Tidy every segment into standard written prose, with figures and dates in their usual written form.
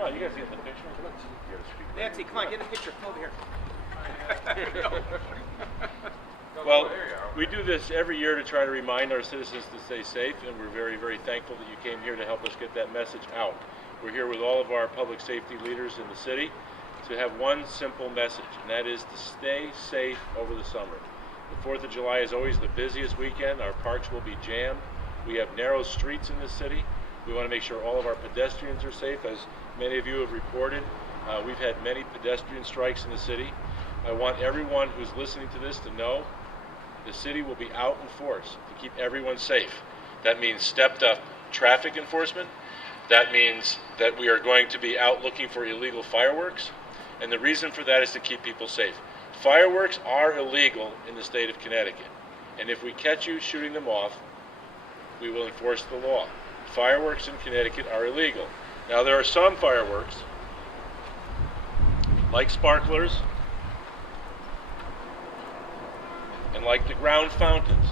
Come on, you guys get the picture. Let's get a speaker. Nancy, come on, get a picture. Come over here. Well, we do this every year to try to remind our citizens to stay safe, and we're very, very thankful that you came here to help us get that message out. We're here with all of our public safety leaders in the city to have one simple message, and that is to stay safe over the summer. The 4th of July is always the busiest weekend. Our parks will be jammed. We have narrow streets in the city. We want to make sure all of our pedestrians are safe. As many of you have reported, we've had many pedestrian strikes in the city. I want everyone who's listening to this to know the city will be out in force to keep everyone safe. That means stepped up traffic enforcement. That means that we are going to be out looking for illegal fireworks. And the reason for that is to keep people safe. Fireworks are illegal in the state of Connecticut. And if we catch you shooting them off, we will enforce the law. Fireworks in Connecticut are illegal. Now there are some fireworks, like sparklers, and like the ground fountains,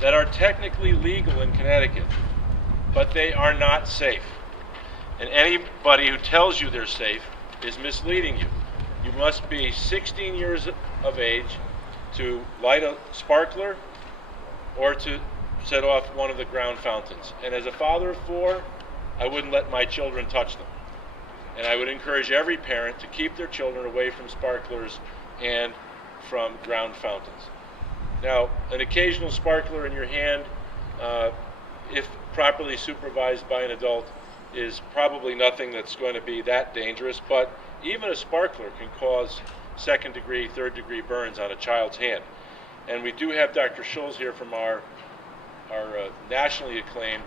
that are technically legal in Connecticut, but they are not safe. And anybody who tells you they're safe is misleading you. You must be 16 years of age to light a sparkler or to set off one of the ground fountains. And as a father of 4, I wouldn't let my children touch them. And I would encourage every parent to keep their children away from sparklers and from ground fountains. Now, an occasional sparkler in your hand, if properly supervised by an adult, is probably nothing that's going to be that dangerous, but even a sparkler can cause 2nd degree, 3rd degree burns on a child's hand. And we do have Dr. Schultz here from our nationally acclaimed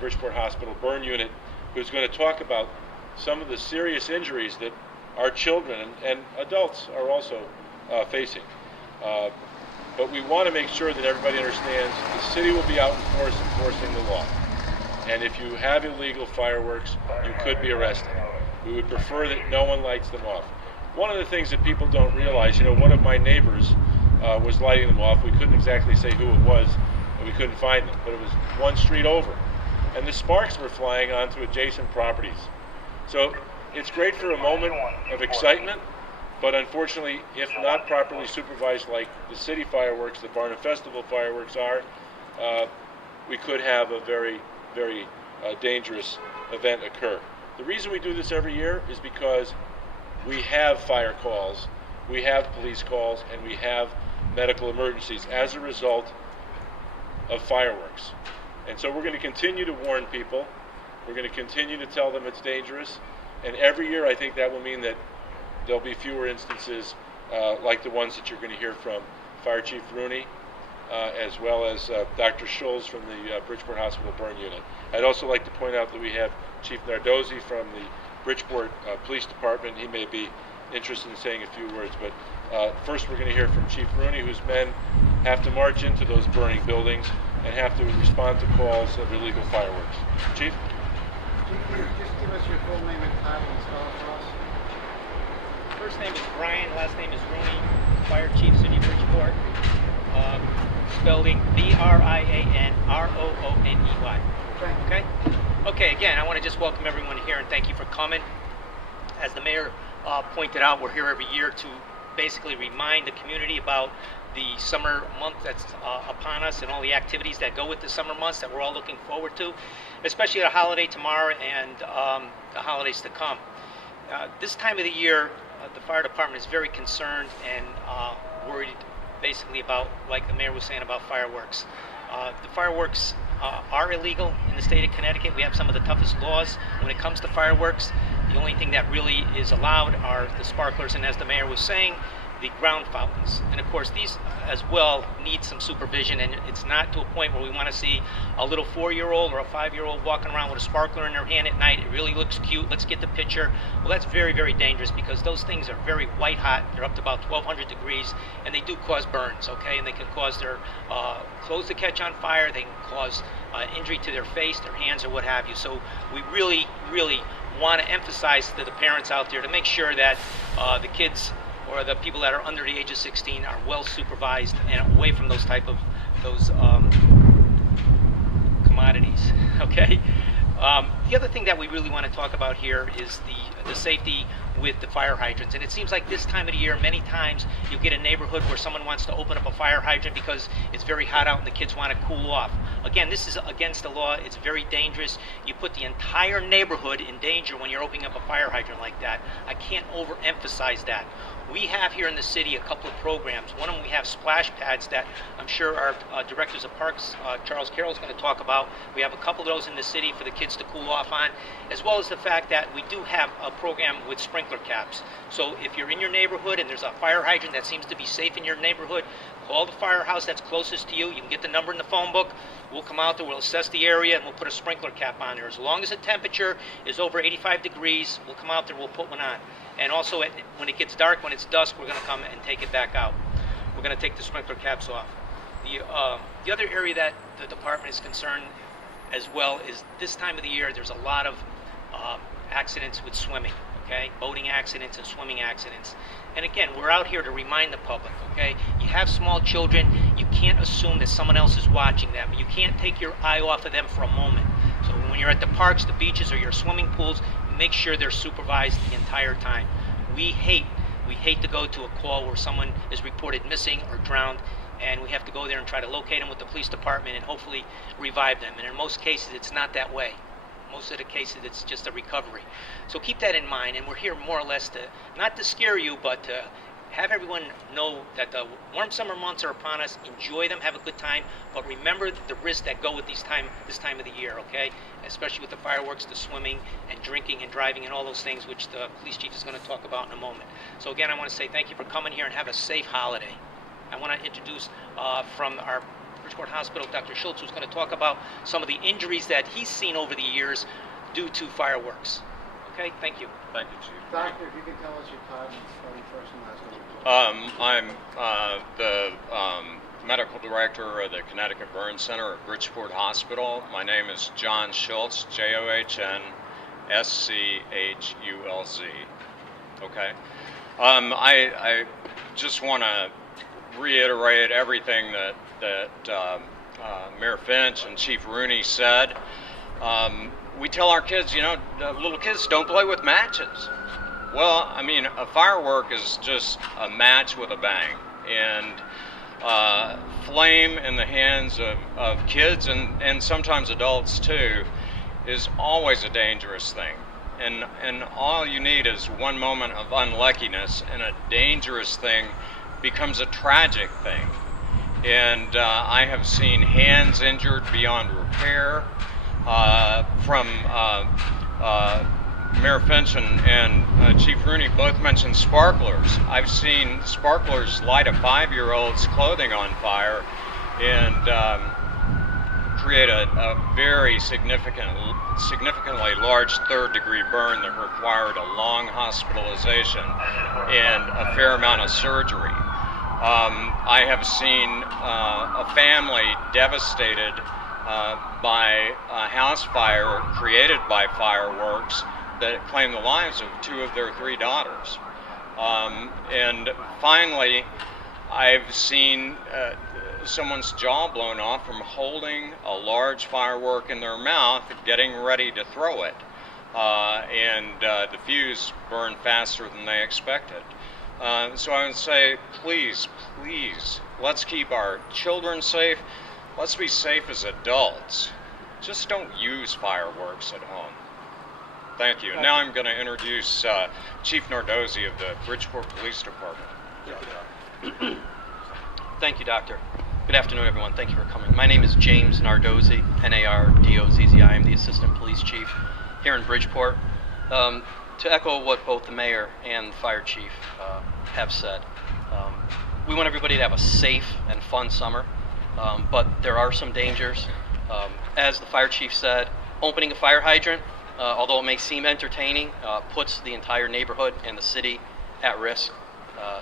Bridgeport Hospital burn unit, who's going to talk about some of the serious injuries that our children and adults are also facing. But we want to make sure that everybody understands the city will be out in force enforcing the law. And if you have illegal fireworks, you could be arrested. We would prefer that no one lights them off. One of the things that people don't realize, one of my neighbors was lighting them off. We couldn't exactly say who it was, and we couldn't find them, but it was one street over. And the sparks were flying onto adjacent properties. So it's great for a moment of excitement, but unfortunately, if not properly supervised like the city fireworks, the Barnum Festival fireworks are, we could have a very, very dangerous event occur. The reason we do this every year is because we have fire calls, we have police calls, and we have medical emergencies as a result of fireworks. And so we're going to continue to warn people. We're going to continue to tell them it's dangerous. And every year I think that will mean that there'll be fewer instances like the ones that you're going to hear from Fire Chief Rooney, as well as Dr. Schultz from the Bridgeport Hospital Burn Unit. I'd also like to point out that we have Chief Nardozzi from the Bridgeport Police Department. He may be interested in saying a few words, but first we're going to hear from Chief Rooney, whose men have to march into those burning buildings and have to respond to calls of illegal fireworks. Chief? Chief, just give us your full name and title and spell it for us. First name is Brian, last name is Rooney, Fire Chief, City of Bridgeport. Spelling BRIANROONEY. Okay? Okay, again, I want to just welcome everyone here and thank you for coming. As the mayor pointed out, we're here every year to basically remind the community about the summer month that's upon us and all the activities that go with the summer months that we're all looking forward to, especially the holiday tomorrow and the holidays to come. This time of the year, the fire department is very concerned and worried basically about, like the mayor was saying, about fireworks. The fireworks are illegal in the state of Connecticut. We have some of the toughest laws when it comes to fireworks. The only thing that really is allowed are the sparklers and, as the mayor was saying, the ground fountains. And of course these as well need some supervision, and it's not to a point where we want to see a little 4-year-old or a 5-year-old walking around with a sparkler in their hand at night. It really looks cute, let's get the picture. Well, that's very, very dangerous because those things are very white hot. They're up to about 1200 degrees and they do cause burns, okay? And they can cause their clothes to catch on fire. They can cause injury to their face, their hands, or what have you. So we really, really want to emphasize to the parents out there to make sure that the kids or the people that are under the age of 16 are well supervised and away from those type of commodities. Okay. The other thing that we really want to talk about here is the safety with the fire hydrants. And it seems like this time of the year, many times you get a neighborhood where someone wants to open up a fire hydrant because it's very hot out and the kids want to cool off. Again, this is against the law. It's very dangerous. You put the entire neighborhood in danger when you're opening up a fire hydrant like that. I can't overemphasize that. We have here in the city a couple of programs. One of them, we have splash pads that I'm sure our directors of parks, Charles Carroll, is going to talk about. We have a couple of those in the city for the kids to cool off on, as well as the fact that we do have a program with sprinkler caps. So if you're in your neighborhood and there's a fire hydrant that seems to be safe in your neighborhood, call the firehouse that's closest to you. You can get the number in the phone book. We'll come out there, we'll assess the area, and we'll put a sprinkler cap on there. As long as the temperature is over 85 degrees, we'll come out there, we'll put one on. And also, when it gets dark, when it's dusk, we're going to come and take it back out. We're going to take the sprinkler caps off. The other area that the department is concerned as well is this time of the year, there's a lot of accidents with swimming, okay? Boating accidents and swimming accidents. And again, we're out here to remind the public, okay? You have small children, you can't assume that someone else is watching them. You can't take your eye off of them for a moment. So when you're at the parks, the beaches, or your swimming pools, make sure they're supervised the entire time. We hate to go to a call where someone is reported missing or drowned, and we have to go there and try to locate them with the police department and hopefully revive them. And in most cases, it's not that way. Most of the cases, it's just a recovery. So keep that in mind, and we're here more or less to, not to scare you, but to have everyone know that the warm summer months are upon us. Enjoy them, have a good time, but remember the risks that go with this time of the year, okay? Especially with the fireworks, the swimming, and drinking and driving and all those things, which the police chief is going to talk about in a moment. So again, I want to say thank you for coming here and have a safe holiday. I want to introduce from our Bridgeport Hospital, Dr. Schultz, who's going to talk about some of the injuries that he's seen over the years due to fireworks. Okay, thank you. Thank you, Chief. Doctor, if you could tell us your title and spelling first and last name. I'm the medical director of the Connecticut Burn Center at Bridgeport Hospital. My name is John Schultz, Johnschulz. Okay. I just want to reiterate everything that Mayor Finch and Chief Rooney said. We tell our kids, little kids, don't play with matches. Well, I mean, a firework is just a match with a bang. And flame in the hands of kids and sometimes adults too is always a dangerous thing. And all you need is one moment of unluckiness, and a dangerous thing becomes a tragic thing. And I have seen hands injured beyond repair from Mayor Finch and Chief Rooney both mentioned sparklers. I've seen sparklers light a 5-year-old's clothing on fire and create a very significantly large third-degree burn that required a long hospitalization and a fair amount of surgery. I have seen a family devastated by a house fire created by fireworks that claimed the lives of 2 of their 3 daughters. And finally, I've seen someone's jaw blown off from holding a large firework in their mouth, getting ready to throw it. And the fuse burned faster than they expected. So I would say, please, let's keep our children safe. Let's be safe as adults. Just don't use fireworks at home. Thank you. Now I'm going to introduce Chief Nardozzi of the Bridgeport Police Department. Thank you, Doctor. Good afternoon, everyone. Thank you for coming. My name is James Nardozzi, Nardozzi. I am the Assistant Police Chief here in Bridgeport. To echo what both the Mayor and the Fire Chief have said, we want everybody to have a safe and fun summer, but there are some dangers. As the Fire Chief said, opening a fire hydrant, although it may seem entertaining, puts the entire neighborhood and the city at risk.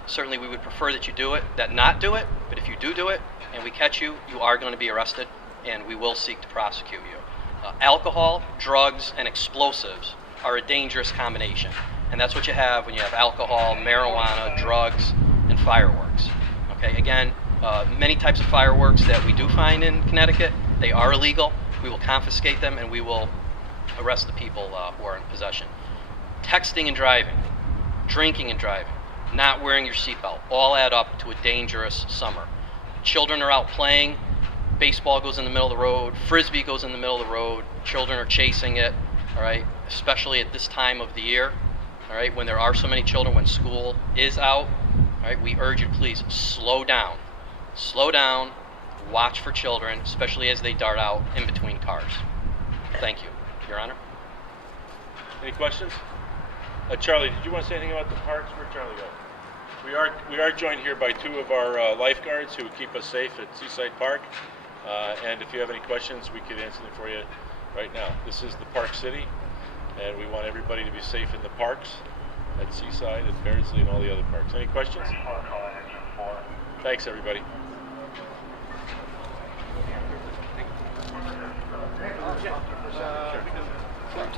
Certainly we would prefer that you do it, that not do it, but if you do it and we catch you, you are going to be arrested and we will seek to prosecute you. Alcohol, drugs, and explosives are a dangerous combination, and that's what you have when you have alcohol, marijuana, drugs, and fireworks. Okay, again, many types of fireworks that we do find in Connecticut, they are illegal. We will confiscate them and we will arrest the people who are in possession. Texting and driving, drinking and driving, not wearing your seatbelt, all add up to a dangerous summer. Children are out playing, baseball goes in the middle of the road, frisbee goes in the middle of the road, children are chasing it, all right, especially at this time of the year, all right, when there are so many children, when school is out, all right, we urge you to please slow down, watch for children, especially as they dart out in between cars. Thank you, Your Honor. Any questions? Charlie, did you want to say anything about the parks? Where'd Charlie go? We are joined here by two of our lifeguards who keep us safe at Seaside Park. And if you have any questions, we could answer them for you right now. This is the Park City, and we want everybody to be safe in the parks at Seaside, at Beardsley, and all the other parks. Any questions? Thanks, everybody. Sure.